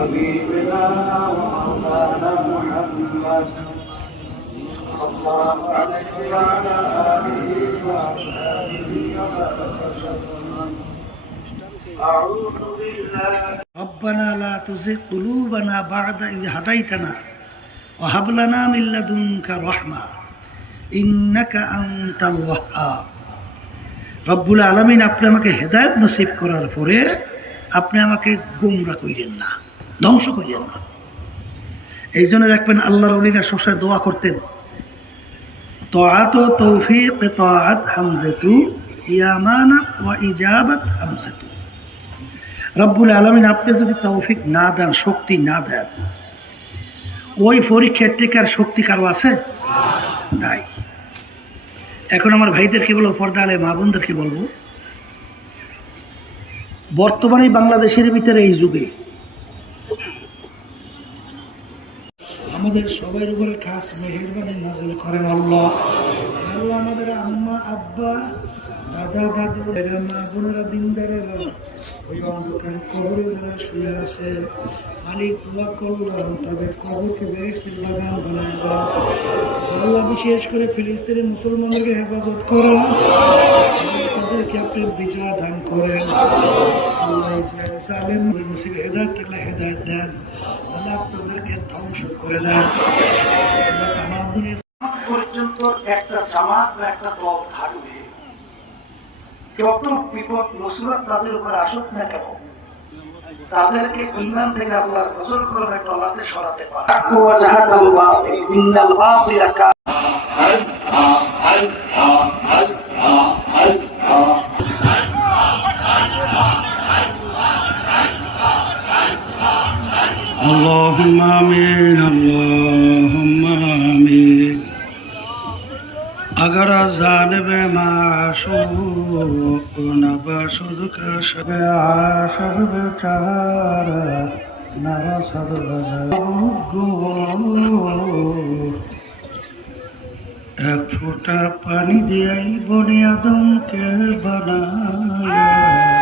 حبيبنا ومولانا محمد صلى الله عليه وعلى آله وأصحابه وبارك وسلم أعوذ بالله ربنا لا تزغ قلوبنا بعد إذ هديتنا وهب لنا من لدنك رحمة إنك أنت الوهاب রব্বুল আলমিন আপনি আমাকে হেদায়ত নসিব করার পরে আপনি আমাকে গুমরা কইরেন না ধ্বংস করিলেন না এই জন্য দেখবেন আল্লাহর উলিরা সবসময় দোয়া করতেন। তোয়াত তৌফিক তোয়াত হামজেতু ইজাবাত হামজেতু। রব্বুল আলমিন, আপনি যদি তৌফিক না দেন, শক্তি না দেন, ওই পরীক্ষার টিকার শক্তি কারও আছে? নাই। এখন আমার ভাইদেরকে বলব পর্দা আলে মা বোনদেরকে বলব, বর্তমানে বাংলাদেশের ভিতরে এই যুগে আমাদের সবার উপরে খাস মেহেরবানি নাজল করেন আল্লাহ। আল্লাহ আমাদের আম্মা, আব্বা, দাদা, দাদু এরা মা বোনেরা, দিনদারেরা ওই অন্ধকার কবরে যারা শুয়ে আছে, মালিক দোয়া করলাম তাদের কবরকে বেহেস্তের বাগান বানায় দাও। আল্লাহ বিশেষ করে ফিলিস্তিনি মুসলমানদেরকে হেফাজত করো। তাদেরকে আপনি বিজয় দান করেন। আল্লাহ সালেম মুসিব হেদায়ত থাকলে হেদায়ত দেন। আল্লাহ আপনাদেরকে ধ্বংস করে দেন। পর্যন্ত একটা জামাত বা একটা দল থাকবে। যত বিপদ, মুসিবত তাদের উপর আসুক না কেন, তাদেরকে ইমান থেকে আল্লাহ গজল করবে টলাতে সরাতে পারে। اللهم آمين اللهم آمين اگر جانب معشوق نباشد کا شب عاشق بیچارہ نرسد بجا এক ফোঁটা পানি দিয়াই বনে আদমকে বানায়